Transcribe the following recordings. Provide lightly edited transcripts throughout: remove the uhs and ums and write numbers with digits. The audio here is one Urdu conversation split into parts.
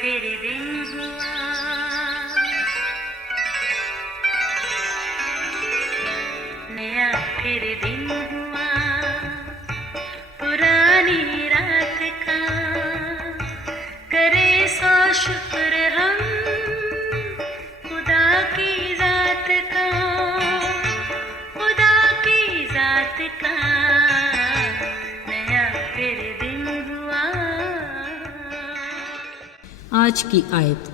پھر دن ہوا، نیا پھر دن ہوا، پرانی رات کا کرے سو شکر ہم خدا کی ذات کا، خدا کی ذات کا نیا پھر دن ہوا۔ آج کی آیت۔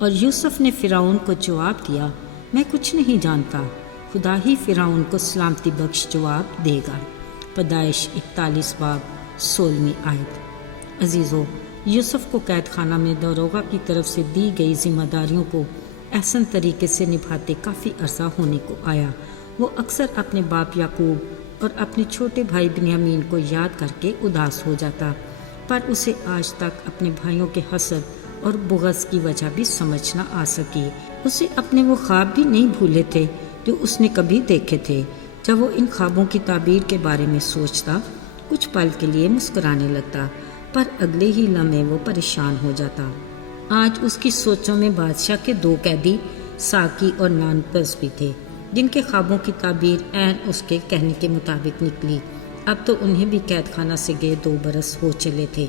اور یوسف نے فرعون کو جواب دیا، میں کچھ نہیں جانتا، خدا ہی فرعون کو سلامتی بخش جواب دے گا۔ پیدائش 41 باب 16 آیت۔ عزیزو، یوسف کو قید خانہ میں داروغہ کی طرف سے دی گئی ذمہ داریوں کو احسن طریقے سے نبھاتے کافی عرصہ ہونے کو آیا۔ وہ اکثر اپنے باپ یعقوب اور اپنے چھوٹے بھائی بنیامین کو یاد کر کے اداس ہو جاتا، پر اسے آج تک اپنے بھائیوں کے حسد اور بغض کی وجہ بھی سمجھ نہ آ سکی۔ اسے اپنے وہ خواب بھی نہیں بھولے تھے جو اس نے کبھی دیکھے تھے۔ جب وہ ان خوابوں کی تعبیر کے بارے میں سوچتا، کچھ پل کے لیے مسکرانے لگتا، پر اگلے ہی لمحے وہ پریشان ہو جاتا۔ آج اس کی سوچوں میں بادشاہ کے 2 قیدی ساقی اور نانپس بھی تھے، جن کے خوابوں کی تعبیر عین اس کے کہنے کے مطابق نکلی۔ اب تو انہیں بھی قید خانہ سے گئے 2 برس ہو چلے تھے۔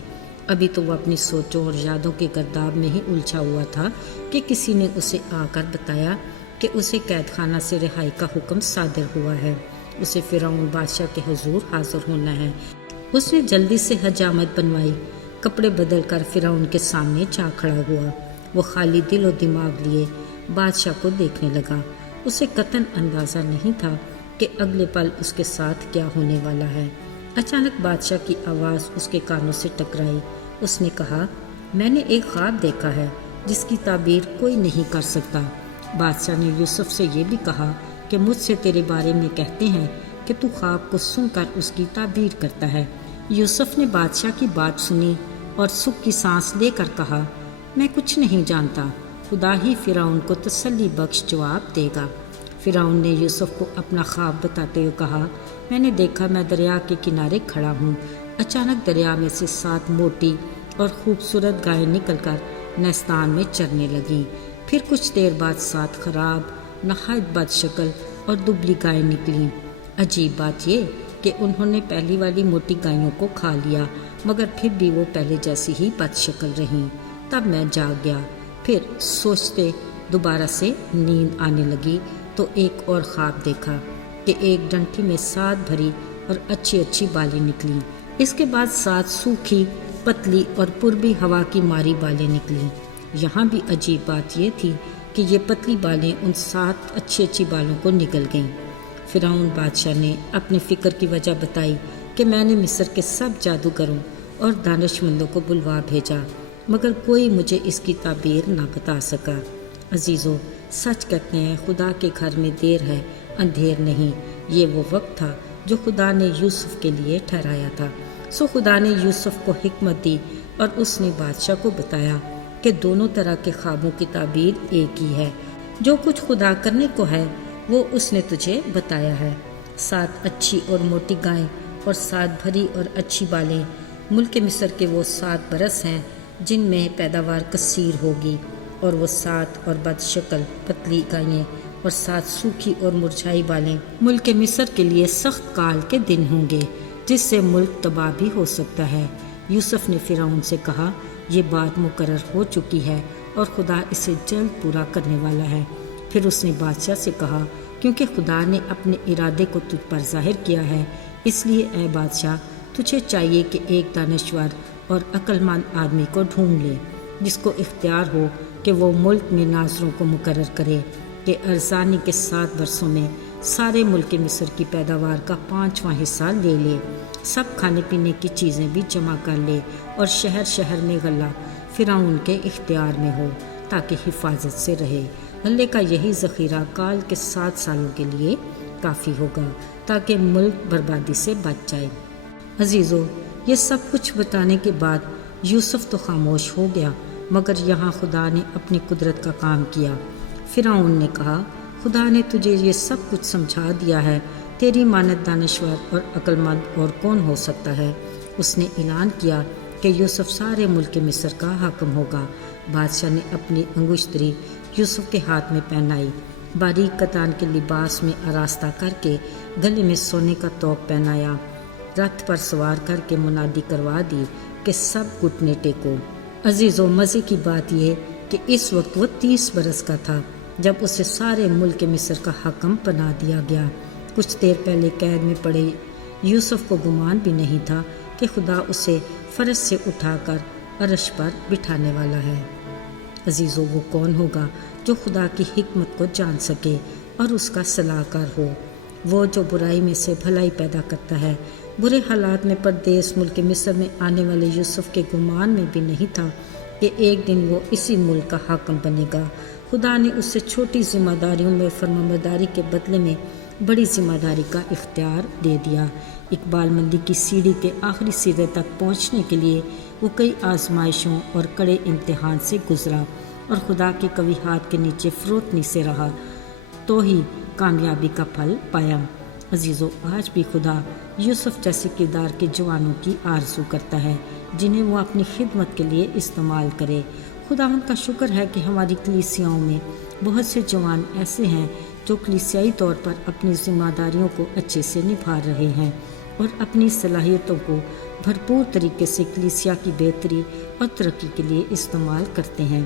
ابھی تو وہ اپنی سوچوں اور یادوں کے گرداب میں ہی الجھا ہوا تھا کہ کسی نے اسے آ کر بتایا کہ اسے قید خانہ سے رہائی کا حکم صادر ہوا ہے، اسے فرعون بادشاہ کے حضور حاضر ہونا ہے۔ اس نے جلدی سے حجامت بنوائی، کپڑے بدل کر فرعون کے سامنے جا کھڑا ہوا۔ وہ خالی دل و دماغ لیے بادشاہ کو دیکھنے لگا۔ اسے قطعاً اندازہ نہیں تھا کہ اگلے پل اس کے ساتھ کیا ہونے والا ہے۔ اچانک بادشاہ کی آواز اس کے کانوں سے ٹکرائی۔ اس نے کہا، میں نے ایک خواب دیکھا ہے جس کی تعبیر کوئی نہیں کر سکتا۔ بادشاہ نے یوسف سے یہ بھی کہا کہ مجھ سے تیرے بارے میں کہتے ہیں کہ تو خواب کو سن کر اس کی تعبیر کرتا ہے۔ یوسف نے بادشاہ کی بات سنی اور سکھ کی سانس لے کر کہا، میں کچھ نہیں جانتا، خدا ہی فرعون کو تسلی بخش جواب دے گا۔ فرعون نے یوسف کو اپنا خواب بتاتے ہوئے کہا، میں نے دیکھا میں دریا کے کنارے کھڑا ہوں، اچانک دریا میں سے 7 موٹی اور خوبصورت گائیں نکل کر نیستان میں چرنے لگیں۔ پھر کچھ دیر بعد 7 خراب، نہایت بد شکل اور دبلی گائیں نکلیں۔ عجیب بات یہ کہ انہوں نے پہلی والی موٹی گائیوں کو کھا لیا، مگر پھر بھی وہ پہلے جیسی ہی بد شکل رہیں۔ تب میں جاگ گیا، پھر سوچتے دوبارہ سے نیند آنے لگی تو ایک اور خواب دیکھا کہ ایک ڈنٹی میں 7 بھری اور اچھی اچھی بالیں نکلیں۔ اس کے بعد 7 سوکھی، پتلی اور پربی ہوا کی ماری بالیں نکلیں۔ یہاں بھی عجیب بات یہ تھی کہ یہ پتلی بالیں ان 7 اچھی بالوں کو نگل گئیں۔ فرعون بادشاہ نے اپنی فکر کی وجہ بتائی کہ میں نے مصر کے سب جادوگروں اور دانش مندوں کو بلوا بھیجا، مگر کوئی مجھے اس کی تعبیر نہ بتا سکا۔ عزیزو، سچ کہتے ہیں خدا کے گھر میں دیر ہے اندھیر نہیں۔ یہ وہ وقت تھا جو خدا نے یوسف کے لیے ٹھہرایا تھا۔ سو خدا نے یوسف کو حکمت دی اور اس نے بادشاہ کو بتایا کہ دونوں طرح کے خوابوں کی تعبیر ایک ہی ہے۔ جو کچھ خدا کرنے کو ہے وہ اس نے تجھے بتایا ہے۔ 7 اچھی اور موٹی گائیں اور 7 بھری اور اچھی بالیں، ملک مصر کے وہ 7 برس ہیں جن میں پیداوار کثیر ہوگی، اور وہ 7 اور بد شکل پتلی گائیں اور 7 سوکھی اور مرجھائی بالیں ملک مصر کے لیے سخت کال کے دن ہوں گے، جس سے ملک تباہ بھی ہو سکتا ہے۔ یوسف نے فرعون سے کہا، یہ بات مقرر ہو چکی ہے اور خدا اسے جلد پورا کرنے والا ہے۔ پھر اس نے بادشاہ سے کہا، کیونکہ خدا نے اپنے ارادے کو تجھ پر ظاہر کیا ہے، اس لیے اے بادشاہ تجھے چاہیے کہ ایک دانشور اور عقل مند آدمی کو ڈھونڈ لے، جس کو اختیار ہو کہ وہ ملک میں ناظروں کو مقرر کرے کہ ارزانی کے 7 برسوں میں سارے ملک مصر کی پیداوار کا 5واں حصہ لے لے، سب کھانے پینے کی چیزیں بھی جمع کر لے، اور شہر شہر میں غلہ فرعون کے اختیار میں ہو تاکہ حفاظت سے رہے۔ غلے کا یہی ذخیرہ کال کے 7 سالوں کے لیے کافی ہوگا تاکہ ملک بربادی سے بچ جائے۔ عزیزو، یہ سب کچھ بتانے کے بعد یوسف تو خاموش ہو گیا، مگر یہاں خدا نے اپنی قدرت کا کام کیا۔ فرعون نے کہا، خدا نے تجھے یہ سب کچھ سمجھا دیا ہے، تیری مانت دانشور اور عقل مند اور کون ہو سکتا ہے؟ اس نے اعلان کیا کہ کہ یوسف سارے ملک مصر کا حاکم ہوگا۔ بادشاہ نے اپنی انگشتری یوسف کے ہاتھ میں پہنائی، باریک کتان کے لباس میں آراستہ کر کے گلے میں سونے کا توق پہنایا، رتھ پر سوار کر کے منادی کروا دی کہ سب گھٹنے ٹیکو۔ عزیزو، مزے کی بات یہ کہ اس وقت وہ 30 برس کا تھا جب اسے سارے ملک مصر کا حاکم بنا دیا گیا۔ کچھ دیر پہلے قید میں پڑے یوسف کو گمان بھی نہیں تھا کہ خدا اسے فرش سے اٹھا کر عرش پر بٹھانے والا ہے۔ عزیزو، وہ کون ہوگا جو خدا کی حکمت کو جان سکے اور اس کا صلاح کار ہو؟ وہ جو برائی میں سے بھلائی پیدا کرتا ہے۔ برے حالات میں پردیس ملک مصر میں آنے والے یوسف کے گمان میں بھی نہیں تھا کہ ایک دن وہ اسی ملک کا حاکم بنے گا۔ خدا نے اسے چھوٹی ذمہ داریوں میں فرمانبرداری کے بدلے میں بڑی ذمہ داری کا اختیار دے دیا۔ اقبال مندی کی سیڑھی کے آخری سرے تک پہنچنے کے لیے وہ کئی آزمائشوں اور کڑے امتحان سے گزرا اور خدا کے قوی ہاتھ کے نیچے فروتنی سے رہا تو ہی کامیابی کا پھل پایا۔ عزیزو، آج بھی خدا یوسف جیسے کردار کے جوانوں کی آرزو کرتا ہے جنہیں وہ اپنی خدمت کے لیے استعمال کرے۔ خداوند کا شکر ہے کہ ہماری کلیسیاؤں میں بہت سے جوان ایسے ہیں جو کلیسیائی طور پر اپنی ذمہ داریوں کو اچھے سے نبھا رہے ہیں اور اپنی صلاحیتوں کو بھرپور طریقے سے کلیسیا کی بہتری اور ترقی کے لیے استعمال کرتے ہیں۔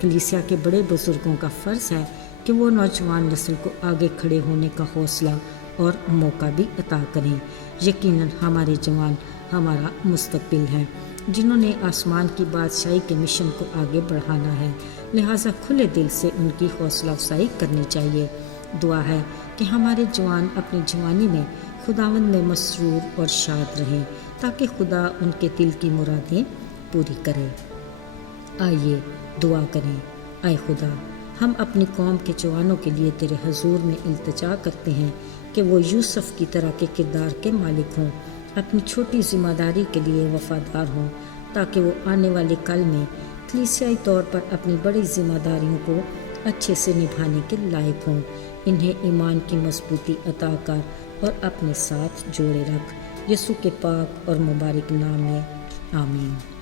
کلیسیا کے بڑے بزرگوں کا فرض ہے کہ وہ نوجوان نسل کو آگے کھڑے ہونے کا حوصلہ اور موقع بھی عطا کریں۔ یقیناً ہمارے جوان ہمارا مستقبل ہیں جنہوں نے آسمان کی بادشاہی کے مشن کو آگے بڑھانا ہے، لہٰذا کھلے دل سے ان کی حوصلہ افزائی کرنی چاہیے۔ دعا ہے کہ ہمارے جوان اپنی جوانی میں خداوند میں مسرور اور شاد رہیں تاکہ خدا ان کے دل کی مرادیں پوری کرے۔ آئیے دعا کریں۔ اے خدا، ہم اپنی قوم کے جوانوں کے لیے تیرے حضور میں التجا کرتے ہیں کہ وہ یوسف کی طرح کے کردار کے مالک ہوں، اپنی چھوٹی ذمہ داری کے لیے وفادار ہوں تاکہ وہ آنے والے کل میں کلیسیائی طور پر اپنی بڑی ذمہ داریوں کو اچھے سے نبھانے کے لائق ہوں۔ انہیں ایمان کی مضبوطی عطا کر اور اپنے ساتھ جوڑے رکھ، یسوع کے پاک اور مبارک نام میں آمین۔